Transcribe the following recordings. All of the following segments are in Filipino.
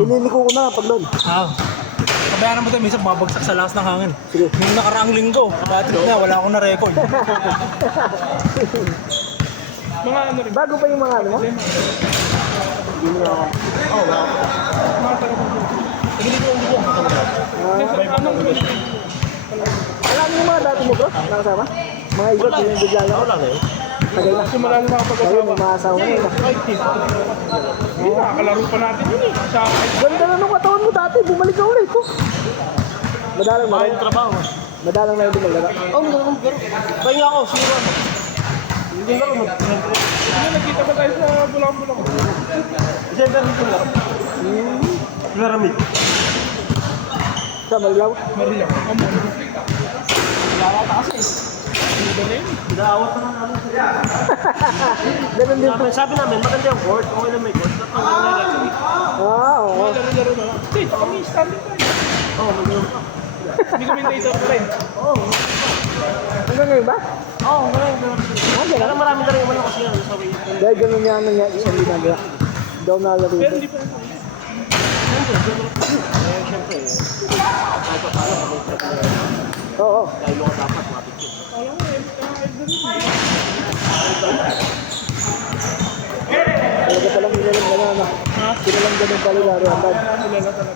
Ililiko ko na lang pag doon. Kabayaran mo tayo, minsan babagsak sa lakas ng hangin. Sige. Yung nakaraang linggo, battery na, wala akong na-record. Mga ano rin. Bago pa yung mga ano mo? Hindi mo na ako. Oo, ba? Mga tarapag. Anong Alam mo yung mga dati mo bro? Nakasama? Mga igot yung bigla lang. Wala na yun. Tagal na. simula na Tagal, makapag-asawa. may mga asawa na yun. Hindi, nakakalaro pa natin yun eh. Sa Ganda na nung katawan mo dati. Bumalik ka ulit. Oh. Madalang na rin. Trabaho. Madalang na rin din maglaro. Oo, gano'n. Kaya ako, siguro. Hindi nga rin. Ano, nagkita ba tayo sa Bulang-Bulang? Siyempre, hindi ko lang. Laramid. Sa Marilaw? Maria. Amo. Wala ka kasi. Iba na yun. Daawat na namin. Ganun din po. Sabi namin, maganda yung court. Okay lang may court. Natanggal na referee. Oo. Mga laro-laro na lang. Hindi, kami standing tayo. Oo, maganda pa. Hindi commentator pa rin. Hanggang ngayon ba? Oo, maganda. Kaya marami na rin wala kasi yan. Sabi, Dahil ganun nga nangyari sa ginagawa. Daw nalaro Pero ito. hindi pa rin. siyempre, kahit pa paano, kami prepare. Oo. Dahil mo dapat mapit yun. Alam mo, Talaga palang ginalang gano'n na. Ginalang ganun pala laro ang dad. sila na talaga.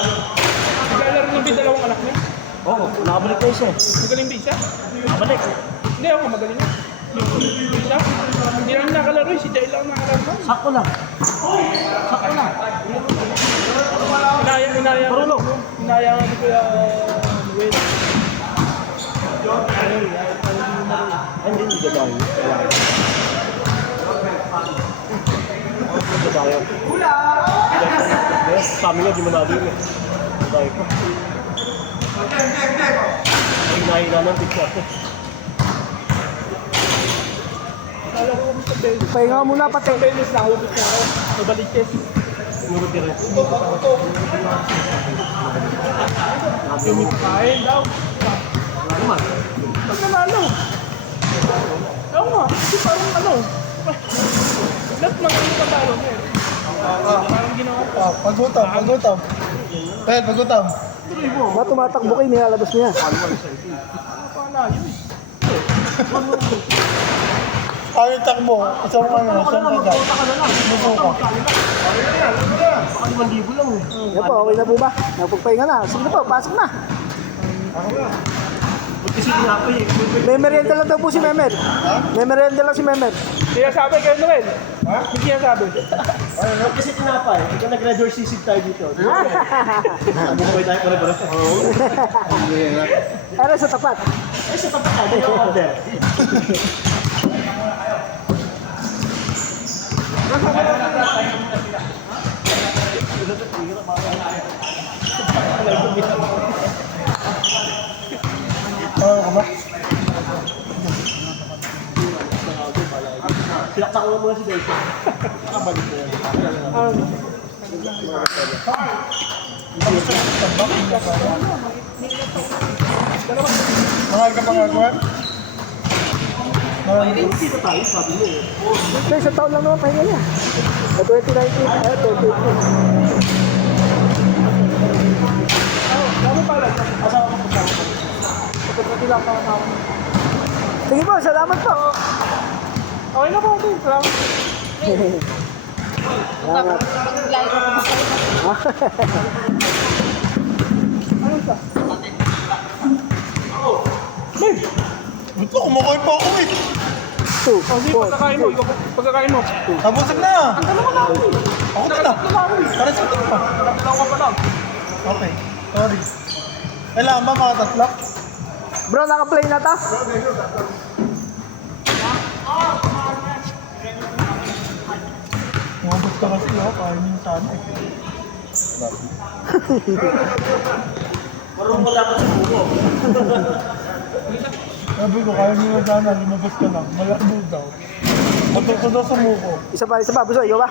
Naglalaro ng B, dalawang anak niya. Oo, nakabalik na isa eh. Magaling ba isa? Nakabalik. Hindi ako magaling niya. Isa? Hindi lang nakalaro eh. Si Jai lang nakalaro. Sakto lang. Sakto lang. Marunong. Inaya nga ni Kuya Noel. Ay, hindi tayo. Hindi tayo. Sa amin nga, di mo nabi yun eh. Hindi tayo pa. Ay, nahila ng picture. Nakalaro kami sa Belis. Pahinga muna pati. Sa Belis, nahubit na ako. Sa Balikes. Nurot din rin. Kain daw. Wala naman. Pag nanalo. Oo nga, kasi parang ano. Lahat mga yung patalo niya eh. Parang ginawa ko. Pagutom, pagutom. Pwede, pagutom. Ba tumatakbo kayo, nilalabas niya. Napakalayo eh. Ano yung takbo? Isang ano, isang kagay. Musuka. Baka 5,000 lang eh. Yan po, okay na po ba? Napagpahinga na. Sige na po, pasok na. Ba't kasi tinapa eh. May merienda lang daw po si Memer. May merienda lang si Memer. Sinasabi kayo Noel. Ha? Hindi sinasabi. Ba't kasi tinapa eh. Ikaw nag-graduate sisig tayo dito. Bumabay tayo para-para. Pero sa tapat. Eh, sa tapat ka, hindi ako order. Ano ka ba? Sinaksak mo muna si Delson. Nakabalik na yan. Mahal ka pa gagawin? Dito tayo, sabi mo eh. So, isang taon lang naman pahinga niya. Sa 2019, 2018. Ano pala? Asawa ko po. Pagkakati lang pa ako. Sige po, salamat po. Okay na po ito. Salamat. Salamat. Ano sa? Ito, kumukuhin pa ako eh. 2, Oh, sige, 4, pagkakain mo. Ikaw, pagkakain mo. Nabusog na. Ano ka lang eh. Ako na lang. Para sa ito pa. Tatlaw ka pa lang. Okay, sorry. Kailangan ba mga tatlo? Bro, naka-play na ta? Mabot ka kasi ako, kain yung sana eh. Marunong mo dapat sa buko. Sabi ko, kaya nyo sana, lumabas ka lang. Malabo daw. Matuto daw sa muko. Isa pa, isa pa. Buso, ikaw ba?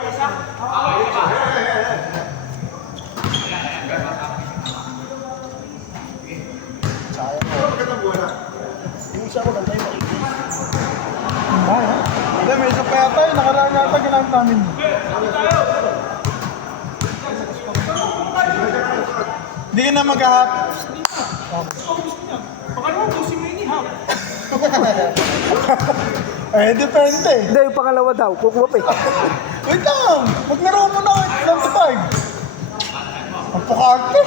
Yung isa ko lang tayo makikita. Hindi, may isa pa yata yun. Nakaraan yata ginamit namin. Hindi ka na mag-hap. Baka naman kung si Manny ha. Eh, depende. Hindi, yung pangalawa daw. Kukuha pa eh. Wait lang. Maglaro mo na. 25. Ang pakarte.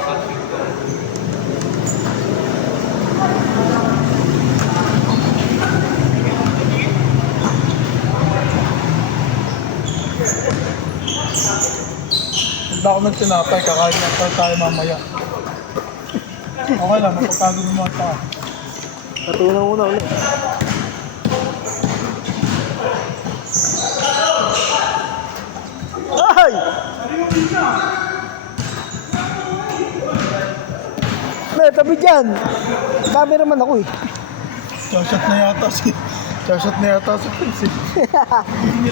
Hindi ako nagtinapay. Kakain na tayo mamaya. Okay lang. Mapapagod mo mga tao. Patunaw mo na ulit. Ay! May tabi dyan. Cameraman ako eh. Shot na yata si Prince. Hindi,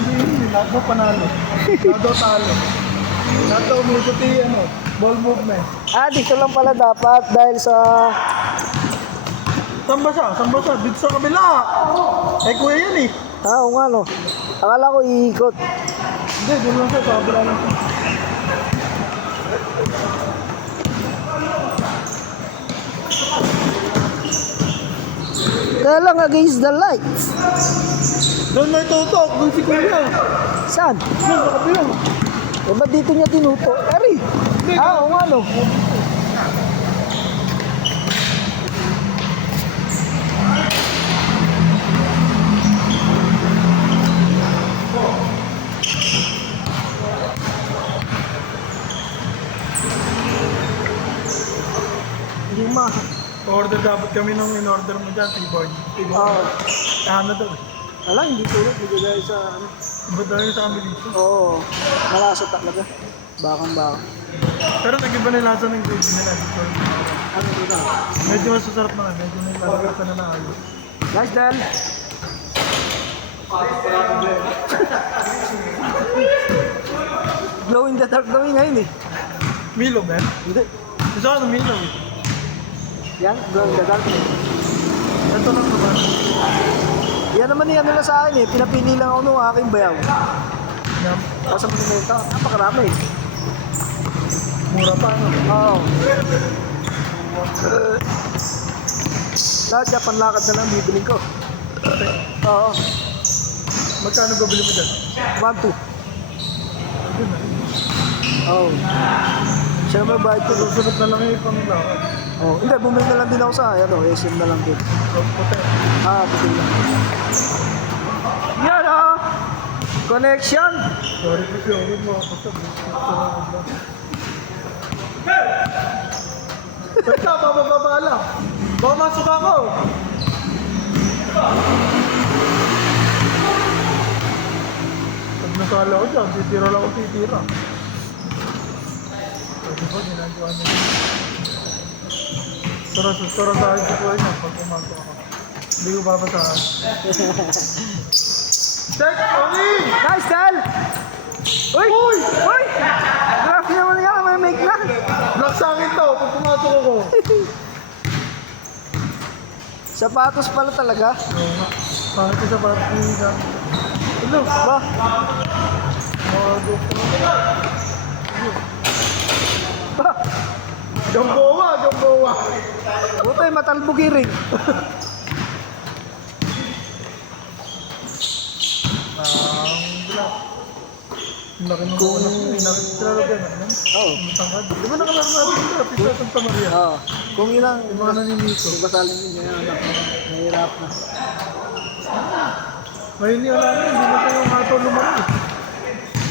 lahat daw panalo. Lahat daw talo. Lahat daw umikuti ball movement. Ah, dito lang pala dapat dahil sa... Saan ba siya? Dito sa kabila. Eh, kuya yun eh. Ah, oo nga no. Akala ko iikot. Hindi, doon lang siya. Sa kabila lang siya. Kaya lang against the lights. Doon may tutok. Doon si kuya. Saan? Doon sa kabila. Eh, ba't dito niya tinuto? Eri! Ah, oo nga no. Hindi ma. Order dapat kami nung in-order mo dyan, T-Boy. Oo. Ano daw? Alam, hindi tulad. Hindi dahil sa ano. Iba daw yung sa amin dito. Oo. Malasa talaga. Bakang-bakang. Pero nag-iba na yung lasa ng gravy nila. Dito. Ano ito na? Medyo masasarap na. Medyo may lalagatan na ayos. Nice, Dan. Glow in the dark daw yun ngayon eh. Milo, man. Hindi. Gusto ko ng Milo. Yan, glow in the dark. Ito lang naman. Yan naman yung ano lang sa akin eh. Pinapili lang ako nung aking bayaw. Yan. Tapos ang pinita, napakarami eh. Mura pa, ano? Oo. Lahat Japan lakad na lang bibiling ko. Oo. Magkano ba bili mo dyan? 1-2. Oo. Siya naman bayad ko. Susunod na lang yung panglakad. Oo. Hindi, bumili na lang din ako sa ano, SM na lang din. Puti. Ah, buti lang. Yan ah! Connection! Sorry po, sorry mo. Basta Basta, bababa lang. Baka masok ako. Pag nasala ko dyan, titira lang ako titira. Pwede ba, ginagawa niya. Tara sa akin ko niya pag pumasok ako. Hindi ko babasahan. Check! Oli! Nice, Dal! Uy! Uy! Uy! Grabe naman yan, may make na. Block sa akin to, pag pumasok ako. Sapatos pala talaga. Oo nga. Bakit isa ba? Ano? Ba? Ba? Gamboa! Buti, matalbugi rin. Black. Ang laki ng mga anak mo. Kinalog yan, ano? Oo. Matangkad. Di ba nakalaro natin sa Pisa Santa Maria? Oo. Kung ilang, Yung mga naninito. kung basalin din niya, anak mo, nahirap na. Ngayon yung namin, hindi na tayo mato lumaki.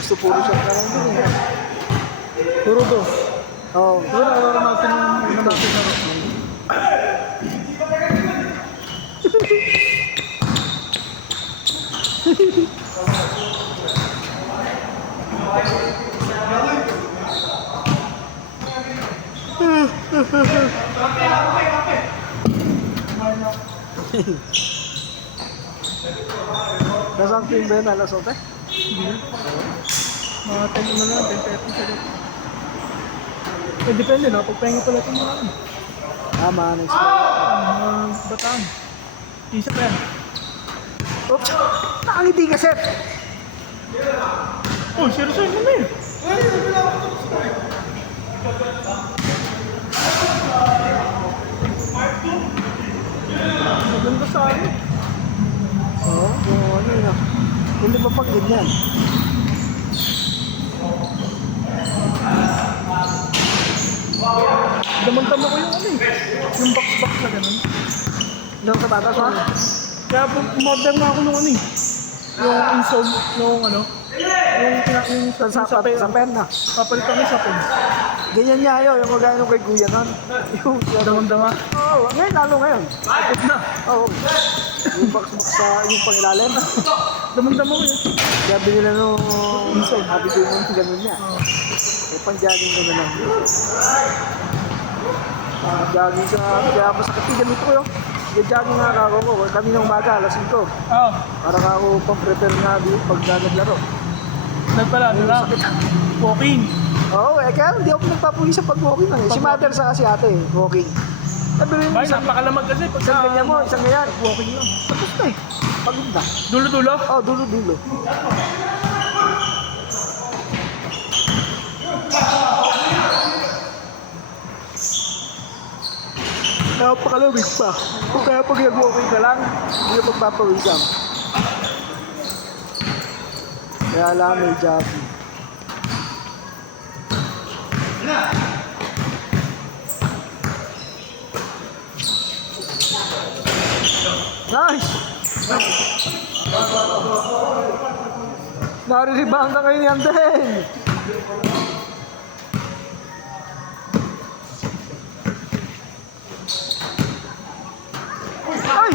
Gusto puro siya na lang din eh. Puro dos. Oo. Di ba nakalaro natin yung una natin na rin? Nasaan team ba yun, alas 8? Mga 10 na lang, 10-30 sa dito. Eh, depende na. Pagpahinga pala itong mga ano. Ah, manis. Mga bataan. Isa pa yan. Oops! Nakangiti ka, Seth! Oh, seryoso yun na yun. Maganda sa ano. Oo, ano yun. Hindi ba pang ganyan? Damang-dama ko yung ano eh. Yung box-box na ganun. Doon sa batas, ha? Kaya modern na ako nung ano eh. Yung insole, yung ano. Yung Sa pen na. papalit kami sa pen. Ganyan niya yun, yung magano kay Kuya nun. Yung Damang-dama. Oo, ngayon, lalo ngayon. Tapos na. Oo. Yung box sa, yung pangilalim. Damang-dama ko yun. Kaya binila nung inside, happy ko yung ganun niya. Eh, pang-jogging ko na lang. Jogging sa, kaya pa sa katigan ito ko yun. Nag-jogging nga ako ko, kami ng umaga, alas 5. Oo. Para ka ako pang-prepare nga pag naglaro. Pala, ano lang. Walking. Oo, kaya hindi ako nagpapuwi sa pag-walking. Si mother sa kasi ate, walking. Sabi rin, Bay, napakalamag kasi pag isang ganyan mo, isang ganyan. walking lang. Tapos na eh. Pagod na. Dulo-dulo. Oo, dulo-dulo. Napakalamig pa. Kung kaya pag nag-walking ka lang, hindi ka magpapawisan. Kaya lang may jogging. Nice! Nare-rebound na kayo ni Anden! Ay!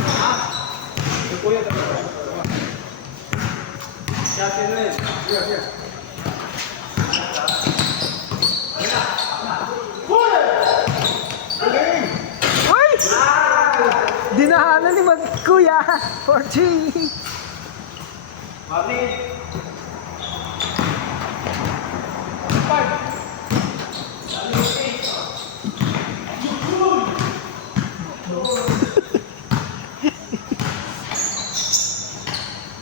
Ay! Dinahanan ni Kuya for 3.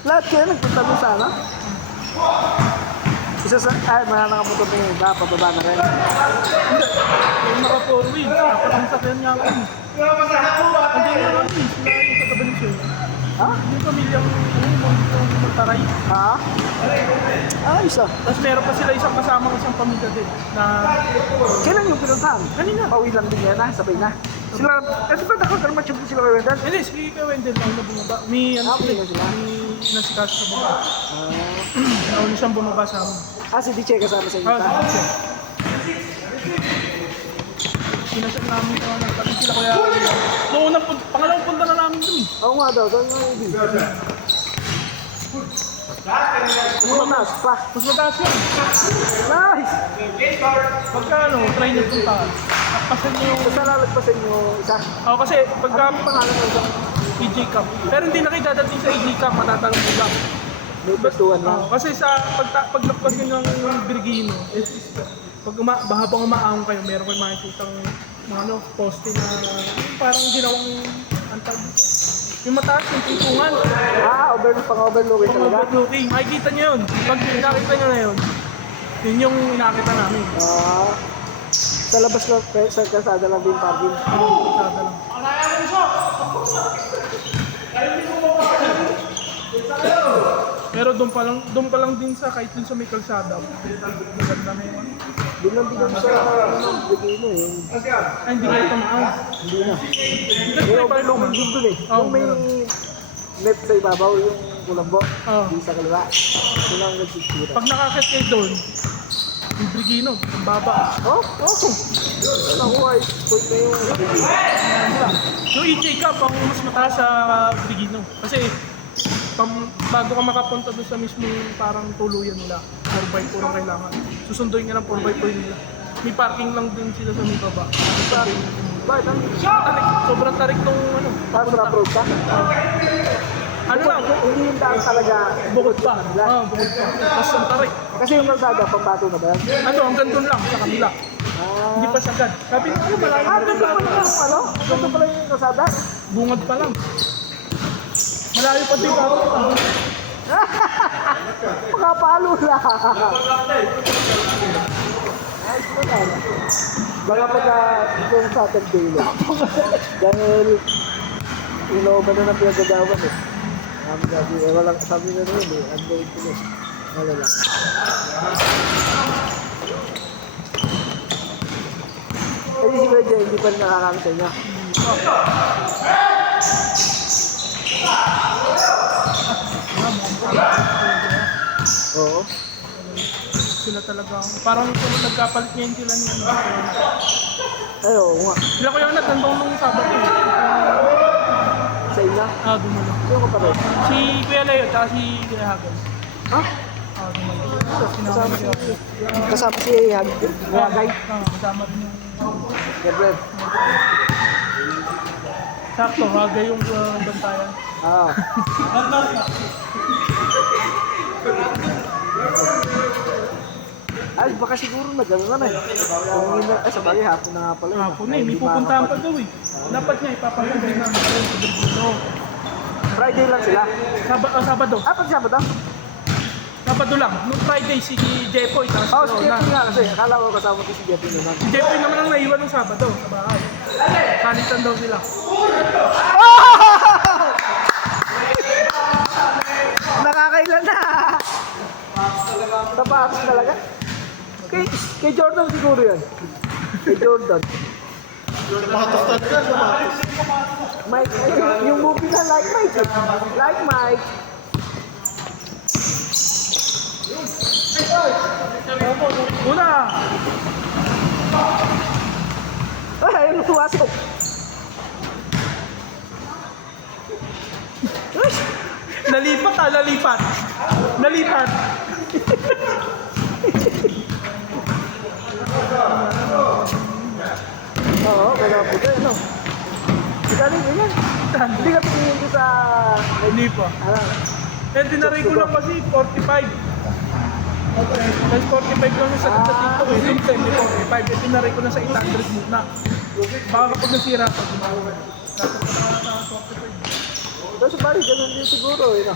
Lahat kayo nagpunta mo sana? Isa sa... Ay, mananakamotor na yung iba, pababa na rin. Hindi. Yung naka-4 wheel. Dapat ang sakyan niya ako. Hindi na lang eh. Sila yung katabalis yun. Ha? Yung pamilyang magtaray. Ha? Ah, isa. Tapos meron pa sila isang kasama isang pamilya din. Na Kailan yung pinuntahan? kanina. Pauwi lang din yan, ha? Sabay na. Sila... Ito ba nakakalmatch yung sila kay Wendell? Hindi, si Kuya Wendell lang na bumaba. May ano Okay sila. na sila. May nasikaso sa baba. Nauna siyang bumaba sa amin. Si DJ kasama sa inyo. Ah, siya. Pinasal namin ito. Nagpatid sila kuya. Noong unang pangalawang punta na namin dun eh. Oo nga daw, doon yung hindi. Mas pa. Mas mataas yun. Nice! Pagka ano, try nyo punta. Pasan nyo yung... Basta lalagpasan nyo isa. Ako kasi pagka Ano yung pangalan ng isang EJ Cup. Pero hindi na kayo dadating sa EJ Cup, matatanong mo lang. may pwestuhan lang? Kasi sa paglagpas nyo ng Virgino, pag habang umaahon kayo, meron kayo makikita mga ano, poste na yung parang ginawang antag. Yung mataas, yung titungan. Pang-overlooking talaga. Overlooking. Makikita nyo yun. Pag nakita nyo na yun, yun yung inakita namin. Sa labas lang, sa kalsada lang din parking. Kalsada lang. Pero doon pa lang din sa kahit dun sa may kalsada. Maganda na yun. Doon lang din kami sa Bigino eh. Ay, hindi kayo tumaan. Hindi na. Kasi May may parang overlooking din doon eh. Oo, Yung may meron. net sa ibabaw, yung kulambo. Oo. Di sa kaliwa. Doon lang nagsisira. Pag nakakit kayo doon, yung Brigino, ang baba. Oh, nakuha eh. Point na yung Bigino. Yung EJ Cup, ang mas mataas sa Brigino. Kasi bago ka makapunta doon sa mismo parang tuluyan nila, 4x4 ang kailangan. Susunduin ka ng 4x4 nila. May parking lang din sila sa may baba. Bakit? Tarik, sobrang tarik nung ano. Para sa road ka? Ano lang, Hindi yung daan talaga. bukod pa. Bukod pa. Tapos ang tarik. Kasi yung kalsada, pambato na ba yan? Ano, hanggang doon lang sa kanila. Hindi pa sagad. Sabi ko, ano, malayo Doon pala yung ano? Doon pala yung kalsada? bungad pa lang. Malayo pa din ako. Makapalo lang. Baka pagka itong Saturday lang. Dahil inooban na ng pinagagawan eh. Walang sabi na rin eh. Android ko eh. Wala lang. Eh si Kuya Jay, hindi pa rin nakakamit sa inyo. Oo. Sila talaga. Parang kung nagkapalit ngayon sila ni ano. Ay, oo nga. Sila ko yung nagtandong nung Sabado eh. Sa inyo? Dumalo. Sino ko pa rin? Si Kuya Leo, tsaka si Kuya Hagal. Ha? Dumalo. Kasama si Hagay. Kasama rin yung... Gabriel. Sakto, Hagay yung bantayan. Ah. Ay, baka siguro nag-ano na eh. Sa bagay, hapon na nga pala. Hapon eh, may pupuntahan pa daw eh. Dapat nga ipapagagay namin sa Bergino. Friday lang sila. Sabado. Pag Sabado? Sabado lang. Noong Friday, si Jepoy. Oo, si Jepoy nga kasi. Akala ko kasama ko si Jepoy naman. Si Jepoy naman ang naiwan ng Sabado sa bahay. Kalitan daw sila. Nakakailan na! Tapatos talaga. Kay Jordan siguro yan. Kay Jordan. Sapatos talaga, sapatos. Mike, yung movie na Like Mike. Like Mike. Una! Ay, ayun, pumasok. Nalipat nalipat. Nalipat. Oo, kaya po tayo, no? Galing mo yan. Hindi ka tumingin ko sa... Hindi pa. Eh, dinaray ko lang kasi 45. Kasi 45 lang yung sagot sa TikTok eh. Yung 10, 45. Eh, dinaray ko lang sa 800 muna. Baka kapag nasira pa, gumawa. Dapat pa na 45. Tapos bali, ganun din siguro, eh, no?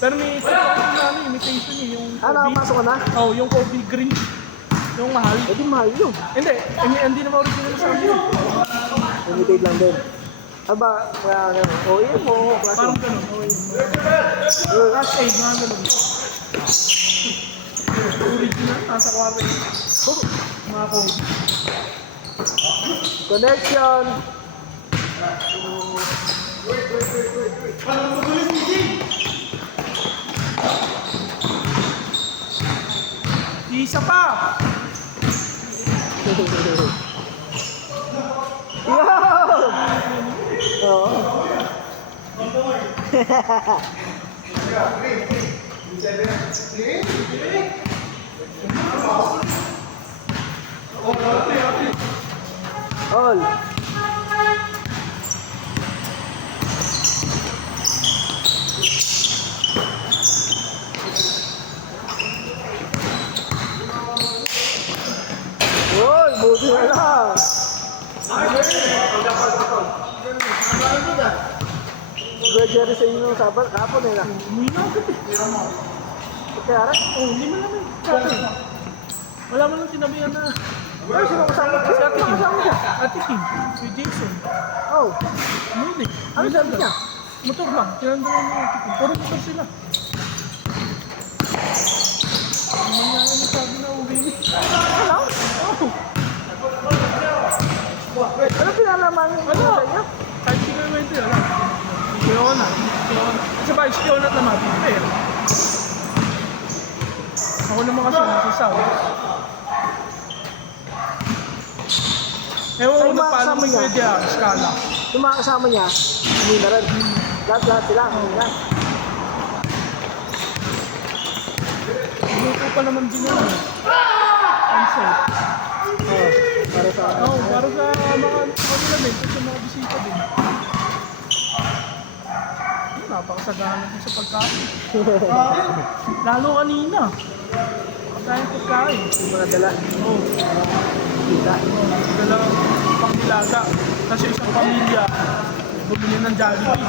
Pero may imitation eh. Yung Nakapasok ka na? Oh, yung Kobe Green. Yung mahal. Eh, di mahal yun. Hindi naman original sa amin. Limited lang din. Aba, kaya ganun. O, yun mo, klase. Parang ganun. Last aid, mga ganun. Original, nasa kwarto. Mga Kobe. Connection. Isa pa! Yo! Oo. All. Uy, buti na lang. Graduate sa inyo ng sabat, kapon eh lang. Umuwi na agad eh. Kaya Oh, hindi mo naman. Sabi. Wala mo lang sinabihan na. ay, sino kasama? Si Ate Sino Kim. kasama niya? Ate Kim. Si Jason. Oh, Umuwi eh. ano sabi niya? Motor lang. Tinandaran mo Ate Kim. Puro motor sila. Ang mangyari niya sabi na uwi niya. Ano? Oh. Ano pinalaman niyo Ano? sa inyo? Kahit si Kuya Wendy, wala. Si Kiona. Kasi ba, si Kiona naman, pero. Ako naman kasi nasa South. Ewan ko Ay, na mga paano kasama may niya. pwede skala. Yung mga kasama niya, hindi na rin. Lahat sila. Yan. Luto pa naman din yun. Unsafe. Oh, para sa Oo, para sa mga element at sa mga bisita din. Napakasagana din sa pagkain. Lalo kanina. Pagkain pagkain. yung mga dala. Oo. Kita. Dala pang nilaga. Kasi isang pamilya, bumili ng Jollibee.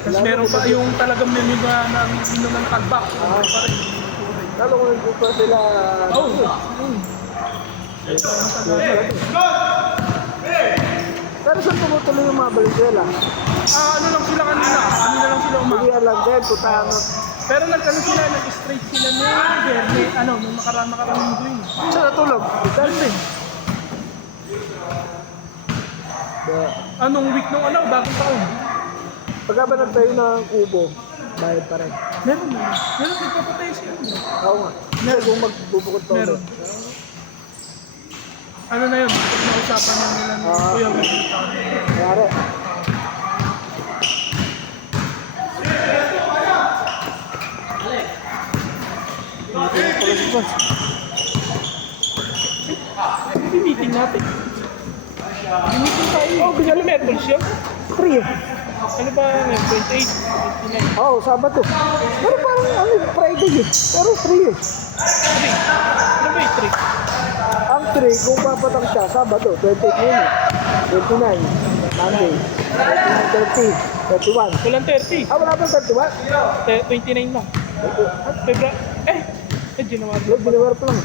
Tapos meron pa yung talagang menu na inom ng kalbak. Pa rin. Lalo kung nandito pa sila. Oh. Pero saan tumutuloy yung mga Valenzuela? Ano lang sila kanina? Kanina lang sila Hindi alam din, putahan mo. Pero sila, nag-straight sila nung Verde, nung nakaraan linggo yun. Saan natulog? Thursday. Anong week nung bagong taon? Pagka ba nagtayo ng kubo, bayad pa rin. Meron nagpapatay siya. Oo nga. Meron kung magbubukod pa Meron. ulit. Ano na yun? Pag nausapan na nila ng Kuya Will. Kaya Yung meeting natin. Yung meeting tayo. Oh, bigyan metals yun. 3 Ano ba ngayon? 28, 29. Oo, Sabado. Pero parang Friday eh. Pero 3 eh. Ano ba yung 3? Ang 3, kung papatang siya, Sabado, 28 yun eh. 29, Monday, 30, 31. Walang 30. Wala ba 31? 29 lang. February. January. January pa lang.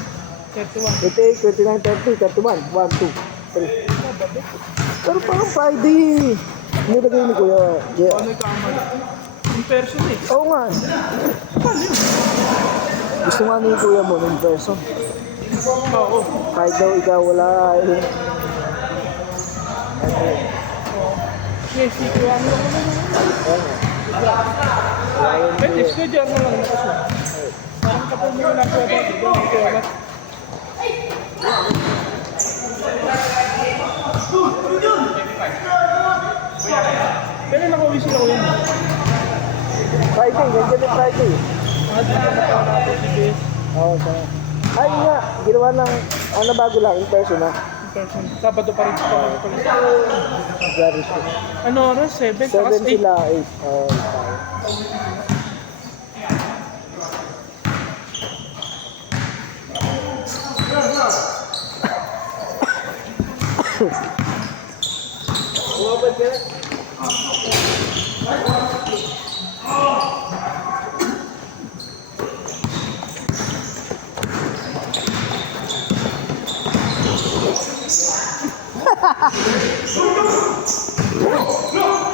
31. 28, 29, 30, 31. 1, 2, 3. Pero parang Friday. Nilagay ni Kuya Jay. Ano yung kamali? In person eh. Oo nga. Gusto nga ni Kuya mo in person. Oo. Kahit daw ikaw wala eh. Yes, si Kuya ano lang naman. Pwede, schedule mo lang kasi. Parang kapag mo lang kuya ba, ito ang kuya ba? Kailan nakauwi sila kuya mo? Friday, ganyan din Friday. Di ba natawa natin si Bes? Oo, sa... Ay nga, ginawa ng, bago lang, in person na. In person. Sabado pa rin sila. Very soon. Ano oras? 7? Takas 7 8? sila, 8. Oo, tayo.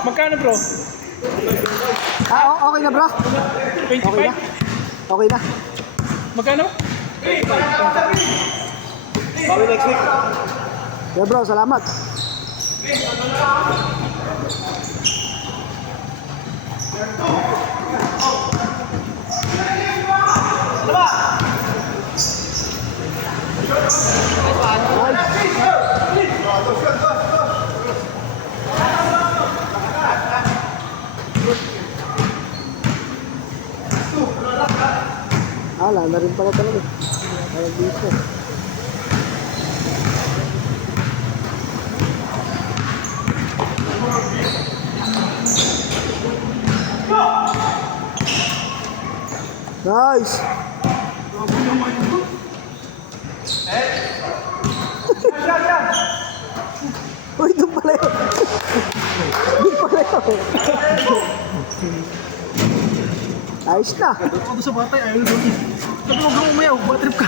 Magkano bro? Okay na bro? 25? Okay na? Okay na? Magkano? Bawi next week. Yeah bro, salamat. Wala na rin pala talaga. Wala dito. Nice! Uy, doon pala yun. Doon pala yun. Ayos na. Ako sa batay, ayaw na doon. Sabi ko, umayaw, batrip ka.